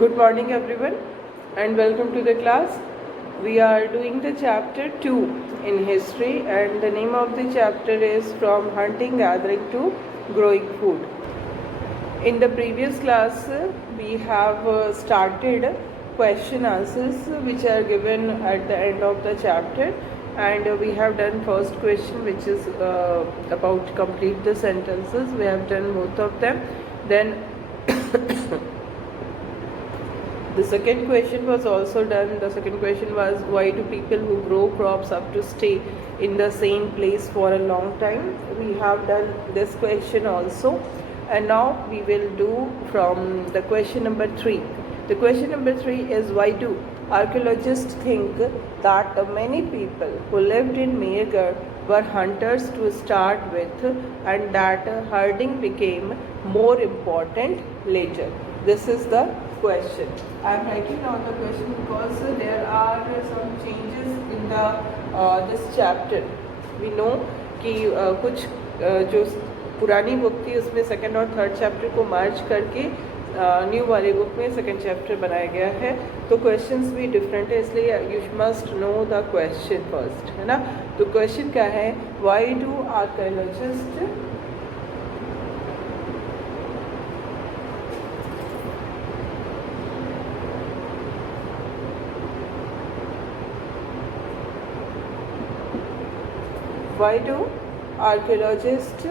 Good morning everyone and welcome to the class. We are doing the chapter 2 in history and the name of the chapter is From Hunting Gathering to Growing Food. In the previous class we have started question answers which are given at the end of the chapter, and we have done first question which is about complete the sentences. We have done both of them. Then the second question was also done. The second question was, why do people who grow crops have to stay in the same place for a long time? We have done this question also, and now we will do from the question number 3. The question number 3 is, why do archaeologists think that many people who lived in Mehrgarh were hunters to start with and that herding became more important later? This is the question. I am writing down the question because there are some changes in the this chapter. We know कि कुछ जो पुरानी book थी उसमें second और third chapter को मर्ज करके new वाली बुक में सेकंड चैप्टर बनाया गया है, तो क्वेश्चंस भी डिफरेंट है, इसलिए you must know the question first, है ना. तो क्वेश्चन क्या है? Why do archaeologist Why do archaeologists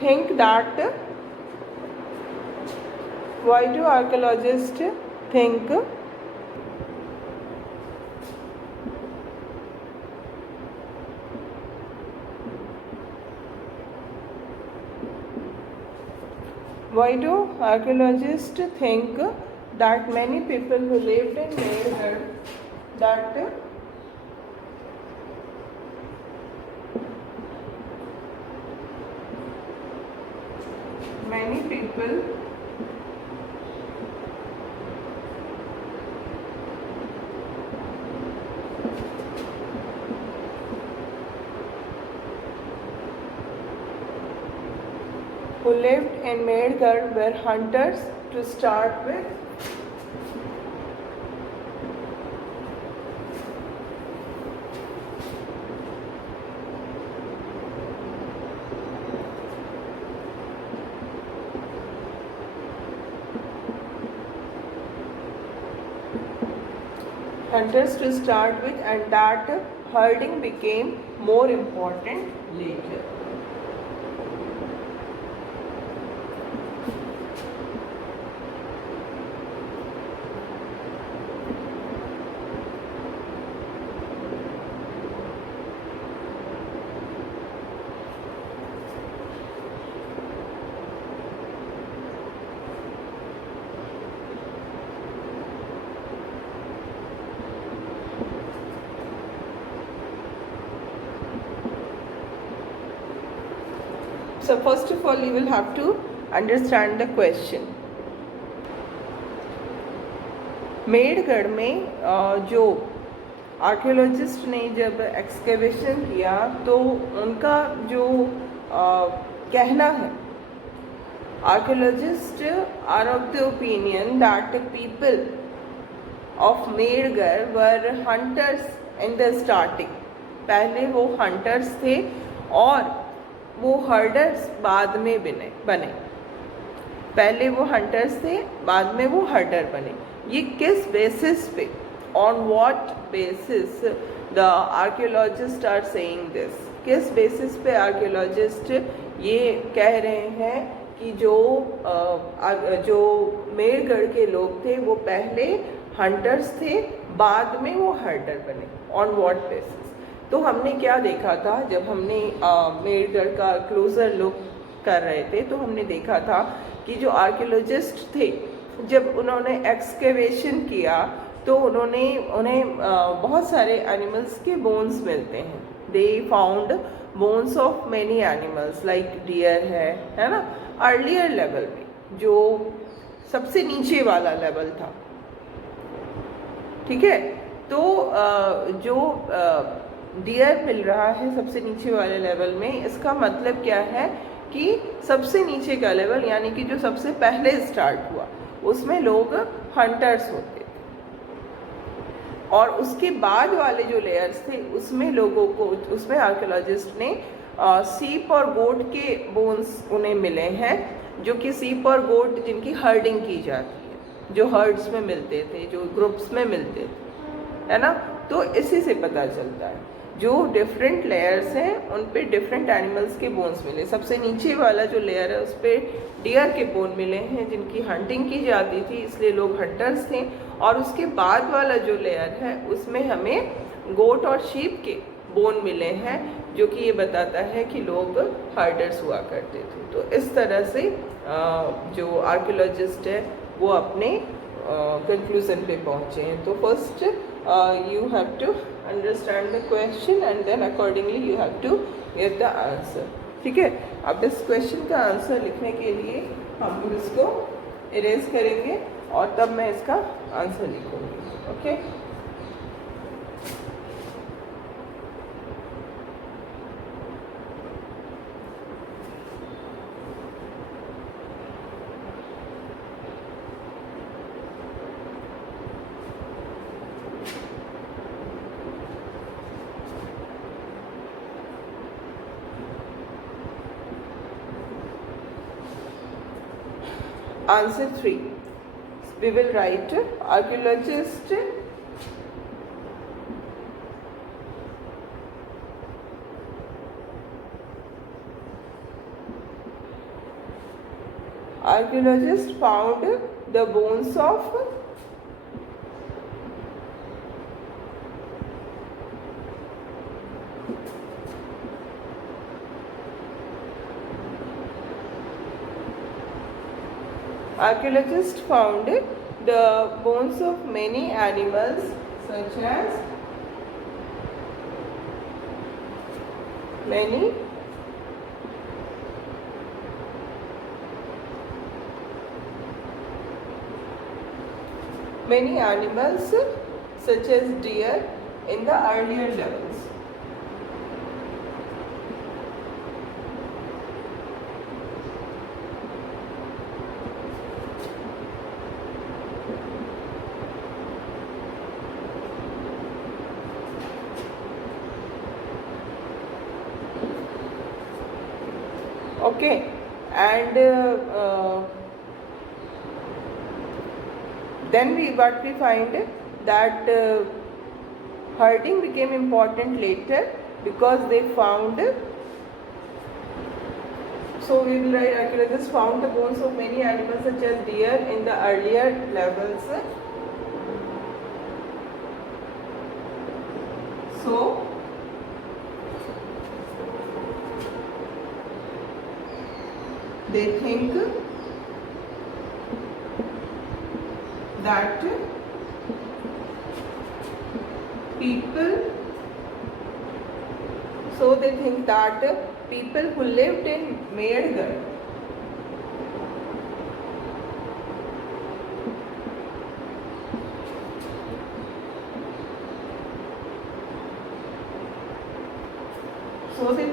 think that? Why do archaeologists think that many people who lived in Mehrgarh that many people who lived in Mehrgarh were hunters to start with. And that herding became more important later. So first of all, you will have to understand the question. मेढ़गढ़ में जो archaeologist ने जब excavation किया तो उनका जो कहना है, archaeologists are of the opinion that people of Mehrgarh were hunters in the starting. पहले वो हंटर्स थे और वो हर्डर्स बाद में बने. पहले वो हंटर्स थे, बाद में वो हर्डर बने. ये किस बेसिस पे, on what basis the archaeologist are saying this? किस बेसिस पे आर्कियोलॉजिस्ट ये कह रहे हैं कि जो मेढ़गढ़ के लोग थे वो पहले हंटर्स थे, बाद में वो हर्डर बने? On what basis? तो हमने क्या देखा था जब हमने मेढ़गढ़ का क्लोजर लुक कर रहे थे, तो हमने देखा था कि जो आर्कियोलॉजिस्ट थे जब उन्होंने एक्सकेवेशन किया तो उन्हें बहुत सारे एनिमल्स के बोन्स मिलते हैं. They found bones of many animals like deer है ना, अर्लियर लेवल में, जो सबसे नीचे वाला लेवल था. ठीक है, तो जो डियर मिल रहा है सबसे नीचे वाले लेवल में, इसका मतलब क्या है कि सबसे नीचे का लेवल यानी कि जो सबसे पहले स्टार्ट हुआ उसमें लोग हंटर्स होते थे, और उसके बाद वाले जो लेयर्स थे उसमें लोगों को, उसमें आर्कियोलॉजिस्ट ने सीप और गोट के बोन्स उन्हें मिले हैं, जो कि सीप और गोट जिनकी हर्डिंग की जाती है, जो हर्ड्स में मिलते थे, जो ग्रुप्स में मिलते थे, है ना। तो इसी से पता चलता है जो डिफरेंट लेयर्स हैं उन पे डिफरेंट एनिमल्स के बोन्स मिले। सबसे नीचे वाला जो लेयर है उस पर डियर के बोन मिले हैं जिनकी हंटिंग की जाती थी, इसलिए लोग हंटर्स थे। और उसके बाद वाला जो लेयर है उसमें हमें गोट और शीप के बोन मिले हैं, जो कि ये बताता है कि लोग हर्डर्स हुआ करते थे। तो इस तरह से जो आर्कियोलॉजिस्ट है वो अपने कंक्लूजन पे पहुँचे हैं। तो first you have to understand the question and then accordingly you have to get the answer। ठीक है, अब इस क्वेश्चन का आंसर लिखने के लिए हम लोग इसको इरेज करेंगे और तब मैं इसका आंसर लिखूंगी। Okay, Answer 3. We will write archaeologist found the bones of archaeologists found the bones of many animals such as many animals such as deer in the earlier levels। Okay, and then what we find that herding became important later because they found, so we will write archaeologists found the bones of many animals such as deer in the earlier levels, so they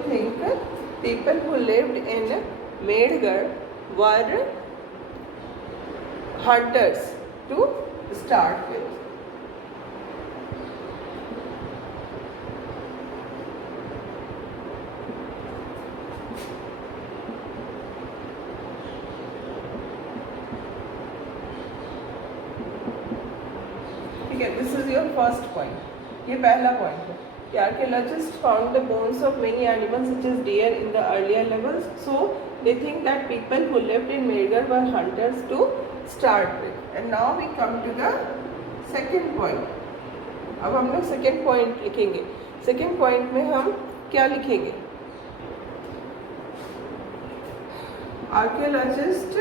think that people who lived in Medgar were hunters to start with। ठीक है, this is your first point. ये पहला point है कि archaeologist found the bones of many animals such as deer in the earlier levels, so they think that people who lived in Medgar were hunters to start with। and now we come to the second point। अब हम लोग second point लिखेंगे। Second point में हम क्या लिखेंगे? Archaeologist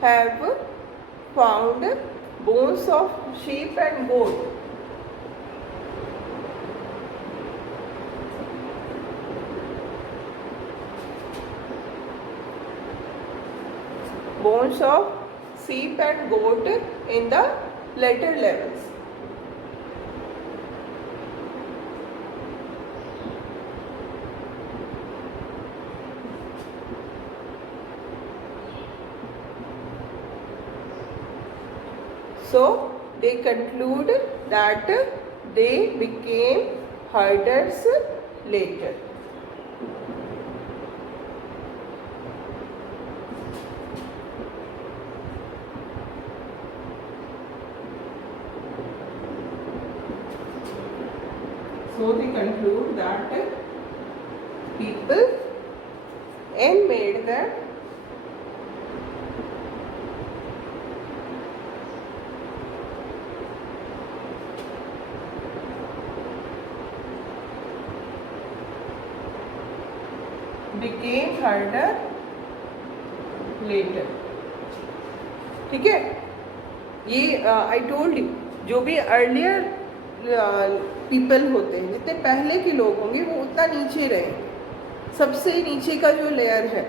have found bones of sheep and goat bones of sheep and goat in the later levels. So they conclude that they became herders later. So they conclude that people in Medgar became herder later. ठीक है, ये I told you, जो भी earlier people होते हैं, जितने पहले के लोग होंगे वो उतना नीचे रहेंगे। सबसे नीचे का जो लेयर है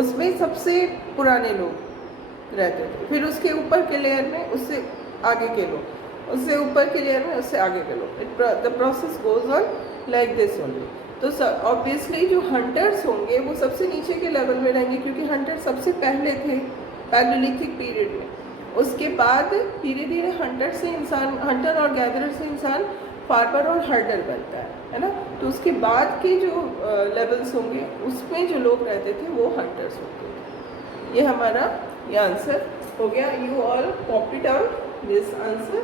उसमें सबसे पुराने लोग रहते थे, फिर उसके ऊपर के लेयर में उससे आगे के लोग, उससे ऊपर के लेयर में उससे आगे के लोग। The process goes on like this only. तो ऑब्वियसली जो हंटर्स होंगे वो सबसे नीचे के लेवल में रहेंगे, क्योंकि हंटर सबसे पहले थे पैलियोलिथिक पीरियड में। उसके बाद धीरे धीरे हंटर से इंसान, हंटर और गैदरर से इंसान फार्मर और हर्डर बनता है ना। तो उसके बाद के जो लेवल्स होंगे उसमें जो लोग रहते थे वो हंटर्स होते थे। ये हमारा ये आंसर हो गया। You all copy down this answer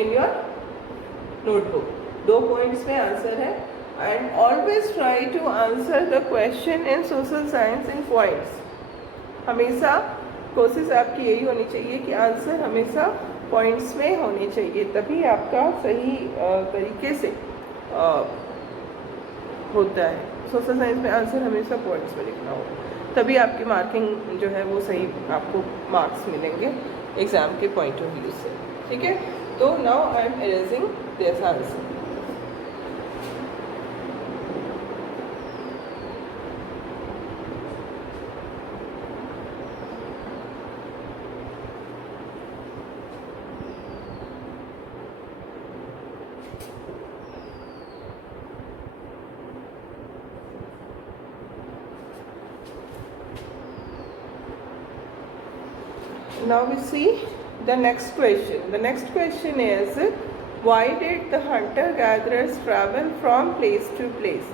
in your notebook. 2 points में आंसर है। And always try to answer the question in social science in points. हमेशा कोशिश आपकी यही होनी चाहिए कि आंसर हमेशा पॉइंट्स में होने चाहिए, तभी आपका सही तरीके से होता है। सोशल साइंस में आंसर हमेशा पॉइंट्स में लिखना होगा, तभी आपकी मार्किंग जो है वो सही, आपको मार्क्स मिलेंगे एग्ज़ाम के पॉइंट ऑफ व्यू से। ठीक है, तो now I am erasing this answer. Now we see the next question. The next question is, why did the hunter-gatherers travel from place to place?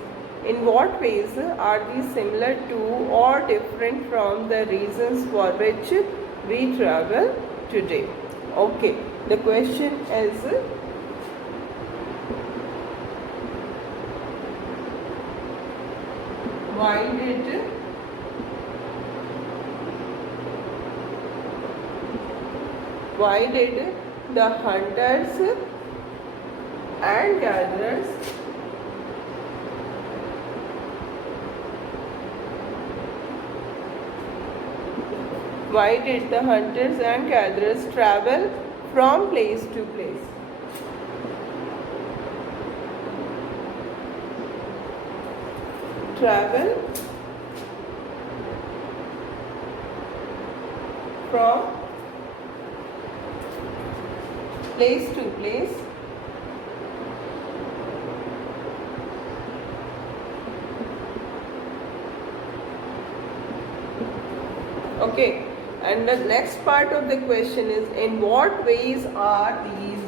In what ways are these similar to or different from the reasons for which we travel today? Okay, the question is, why did the hunters and gatherers travel from place to place? Travel from place to place okay, and the next part of the question is, in what ways are these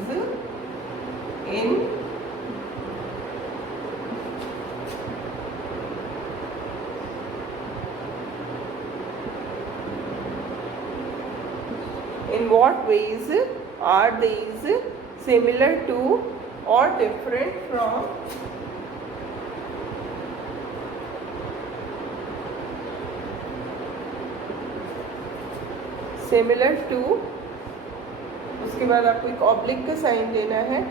in what ways are these similar to or different from उसके बाद आपको एक oblique का sign देना है,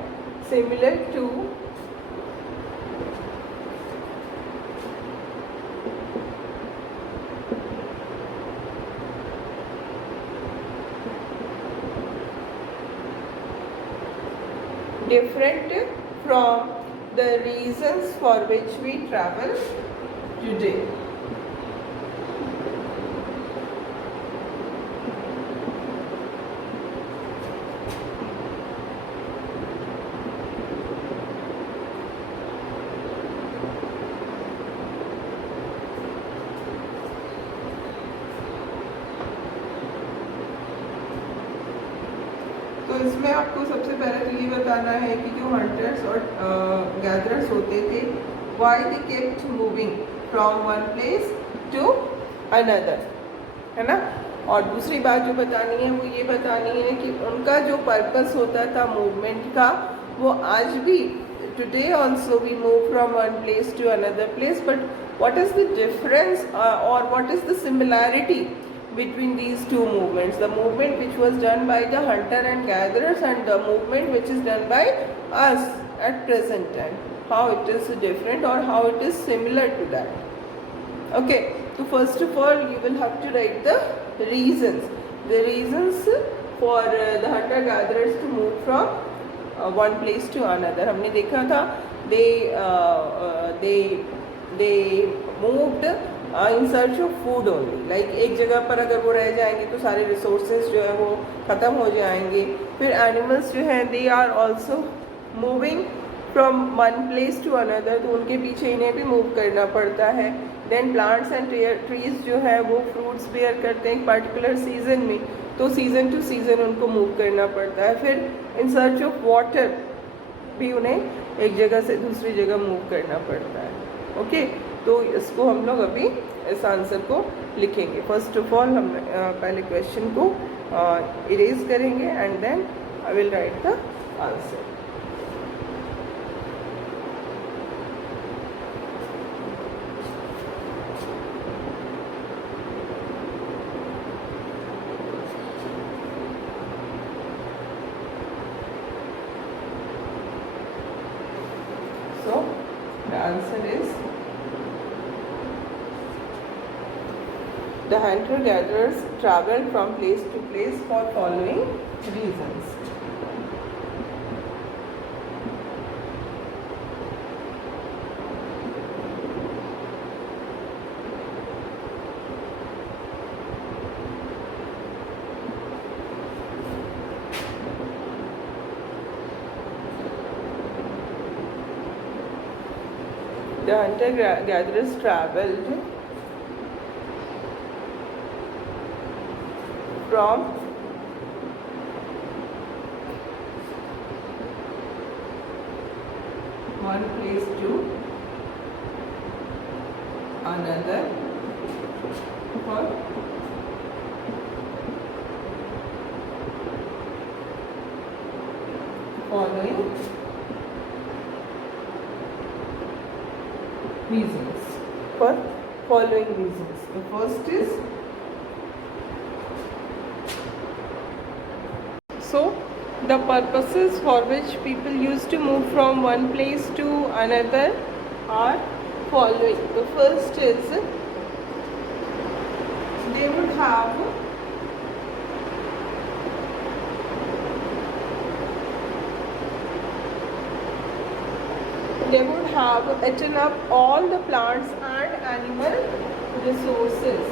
similar to different from the reasons for which we travel today. तो इसमें आपको सबसे पहले तो ये बताना है कि जो हंटर्स और गैदरर्स होते थे, why they kept moving from one place to another, है ना। और दूसरी बात जो बतानी है वो ये बतानी है कि उनका जो पर्पस होता था मूवमेंट का, वो आज भी today also we move from one place to another place, but what is the difference or what is the similarity between these two movements, the movement which was done by the hunter and gatherers and the movement which is done by us at present time, how it is different or how it is similar to that. Okay, so first of all you will have to write the reasons for the hunter gatherers to move from one place to another. हमने देखा था they moved in search of food only, like एक जगह पर अगर वो रह जाएंगे तो सारे resources जो है वो ख़त्म हो जाएंगे. फिर animals जो हैं they are also moving from one place to another, तो उनके पीछे इन्हें भी move करना पड़ता है. देन प्लांट्स एंड ट्रीज जो है वो फ्रूट्स बेयर करते हैं एक पर्टिकुलर सीजन में, तो सीज़न टू सीज़न उनको मूव करना पड़ता है. फिर इन सर्च ऑफ वाटर भी उन्हें एक जगह से दूसरी जगह मूव करना पड़ता है. ओके, तो इसको हम लोग अभी इस आंसर को लिखेंगे. फर्स्ट ऑफ ऑल हम पहले क्वेश्चन को इरेज करेंगे and then I will write the answer. So the answer is the hunter-gatherers traveled from place to place for following reasons. The hunter-gatherers travelled from one place to another for following reasons. For following reasons. The first is, so the purposes for which people used to move from one place to another are following. The first is they would have eaten up all the plants and animal resources.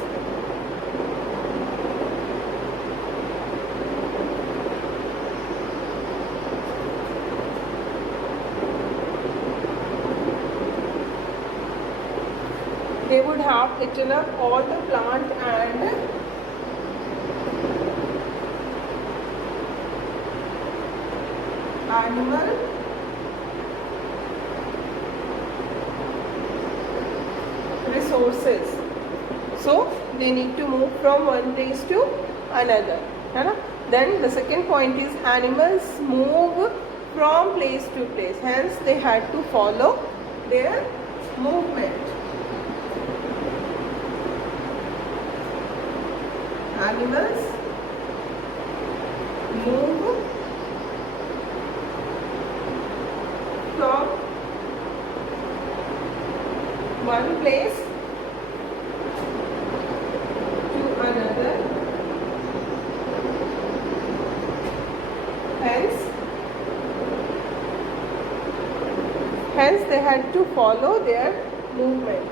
They would have eaten up all the plant and animal resources. So they need to move from one place to another. Then the second point is animals move from place to place. Hence they had to follow their movement. Animals move from one place to another. Hence they had to follow their movement.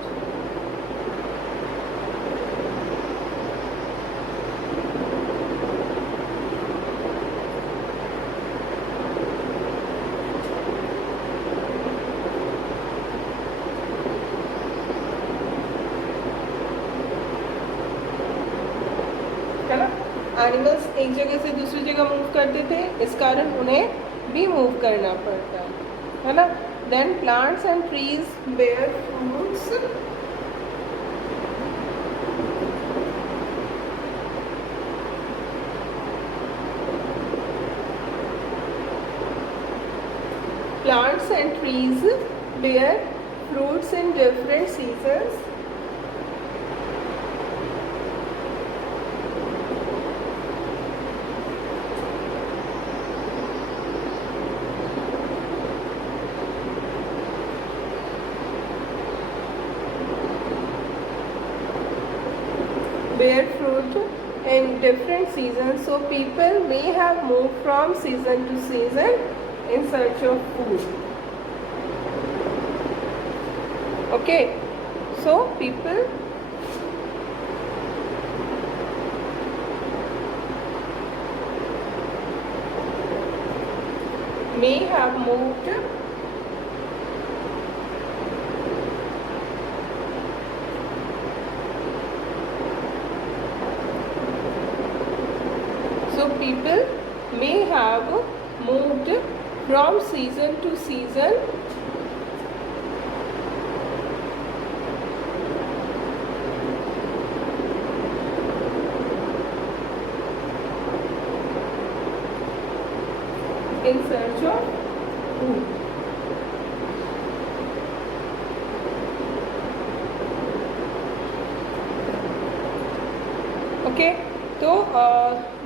Animals एक जगह से दूसरी जगह move करते थे, इस कारण उन्हें भी मूव करना पड़ता है ना. Then plants and trees bear fruits. Plants and trees bear fruits in different seasons. Bear fruit in different seasons, so people may have moved from season to season in search of food. Okay, so people may have moved people may have moved from season to season in search of food. Okay, so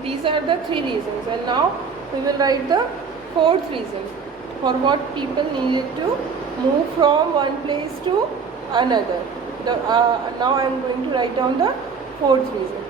these are the three reasons, and now we will write the fourth reason for what people needed to move from one place to another. Now I am going to write down the fourth reason.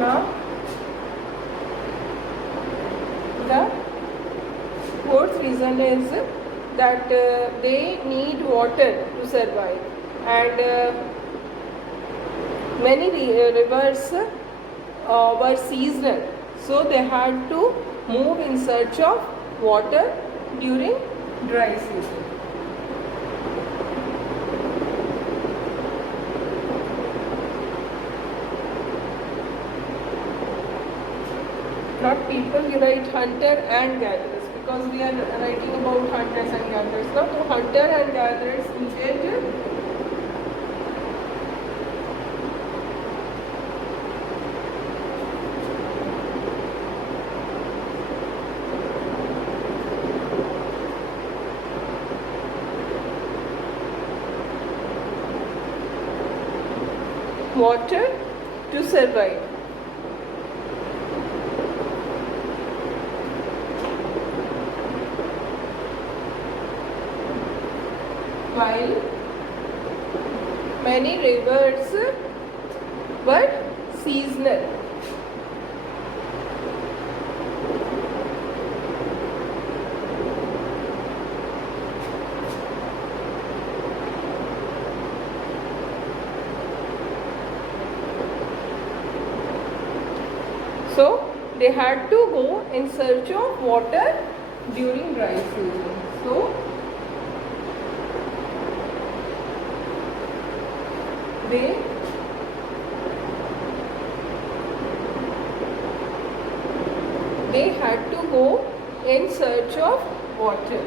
Now, the fourth reason is that they need water to survive, and many rivers were seasonal, so they had to move in search of water during dry season. Not people, you write hunter and gatherers, because we are writing about hunters and gatherers. Now, so hunter and gatherers needed water to survive. While many rivers were seasonal. So they had to go in search of water during dry season. So they had to go in search of water.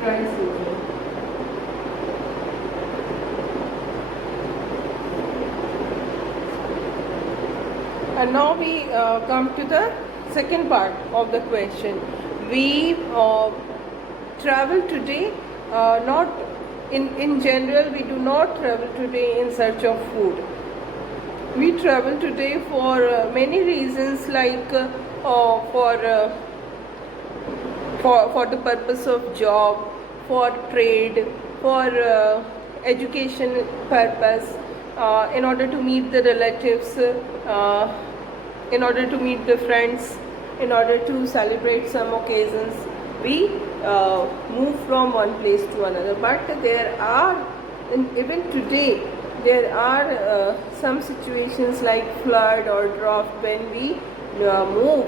Dry season. And now we come to the second part of the question. We travel today, not in general, we do not travel today in search of food. we travel today for many reasons, like for the purpose of job, for trade, for education purpose, in order to meet the relatives, in order to meet the friends, in order to celebrate some occasions. We move from one place to another. But there are, even today, there are some situations like flood or drought when we move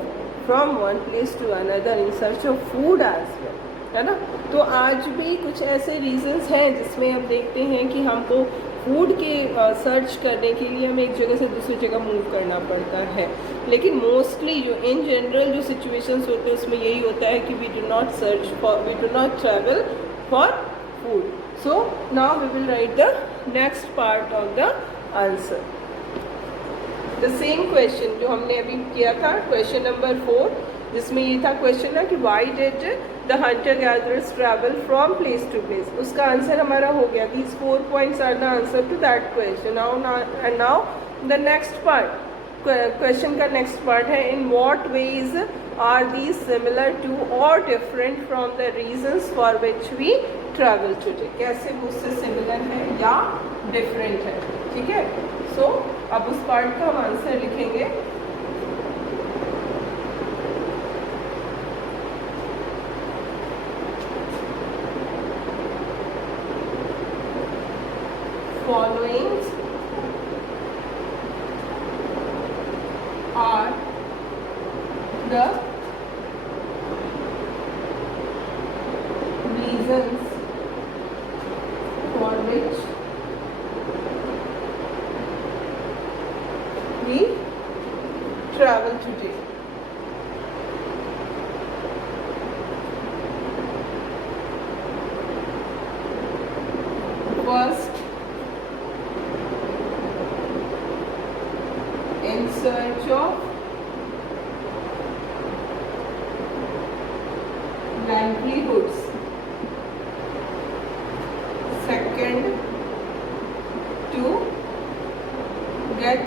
from one place to another in search of food as well, है ना. तो आज भी कुछ ऐसे reasons हैं जिसमें हम देखते हैं कि हमको फूड के सर्च करने के लिए हमें एक जगह से दूसरी जगह मूव करना पड़ता है. लेकिन मोस्टली जो इन जनरल जो सिचुएशंस होते हैं उसमें यही होता है कि we do not travel for food. So now we will write the next part of the answer. The same question जो हमने अभी किया था, क्वेश्चन नंबर 4, जिसमें ये था क्वेश्चन ना कि why did the hunter gatherers travel from place to place. उसका आंसर हमारा हो गया. These 4 points are the answer to that question. Now the next part, question का नेक्स्ट पार्ट है, in what ways are these similar to और different from the reasons for which we travel today. कैसे वो उससे similar है या different है. ठीक है. सो अब उस पार्ट का हम आंसर लिखेंगे. Following are the reasons for which we travel today. First, in search of livelihoods. Second, to get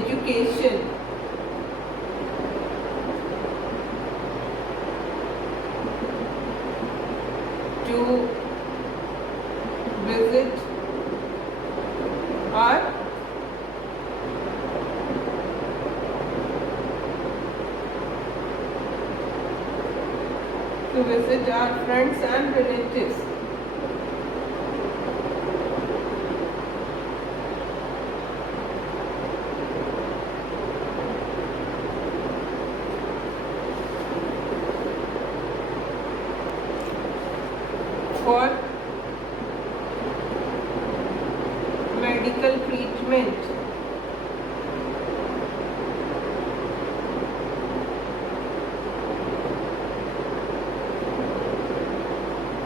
education. To visit our friends and relatives. For medical treatment.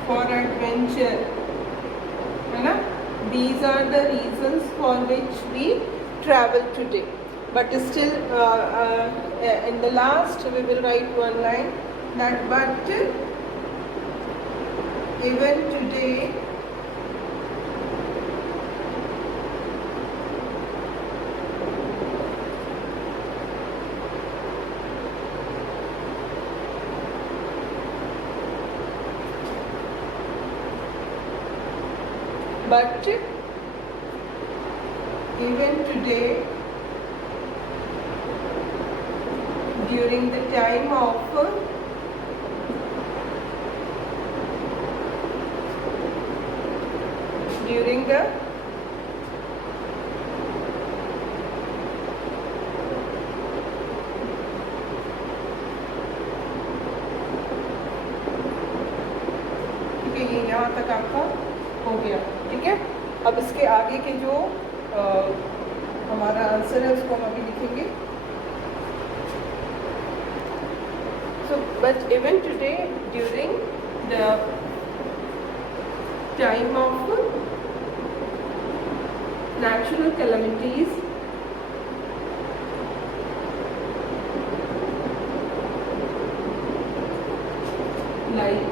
For adventure, है ना. These are the reasons for which we travel today. But still, in the last we will write one line that but even today but even today during the time of during the ठीक है. ये यहाँ तक आपका हो गया. ठीक है. अब इसके आगे के जो हमारा आंसर है उसको हम अभी लिखेंगे. So, but even today during the time of natural calamities, like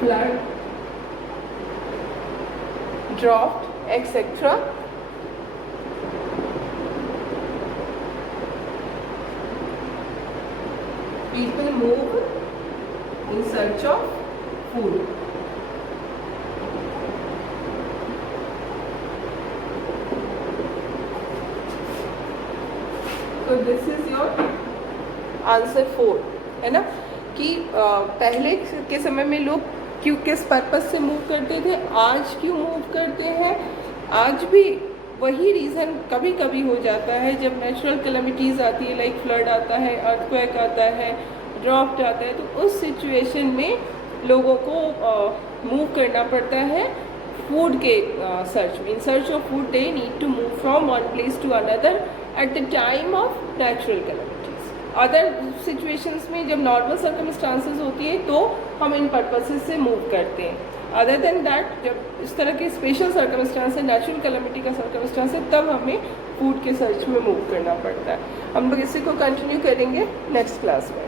flood, drought, etcetera. People move in search of food. So this is your answer 4, है ना, कि पहले के समय में लोग क्यों किस पर्पस से मूव करते थे, आज क्यों मूव करते हैं। आज भी वही रीज़न कभी कभी हो जाता है जब नेचुरल कैलेमिटीज़ आती है, लाइक फ्लड आता है, अर्थक्वेक आता है, ड्रॉफ्ट आता है, तो उस सिचुएशन में लोगों को मूव करना पड़ता है फूड के सर्च में। In search of food they need to move from one place to another at the time of natural calamities. Other situations में जब नॉर्मल सर्कमस्टांसेस होती है तो हम इन पर्पसेस से मूव करते हैं। अदर देन दैट जब इस तरह के स्पेशल सर्कमस्टांस है, नेचुरल कैलेमिटी का सर्कमस्टांस है, तब हमें फूड के सर्च में मूव करना पड़ता है। हम लोग इसी को कंटिन्यू करेंगे नेक्स्ट क्लास में।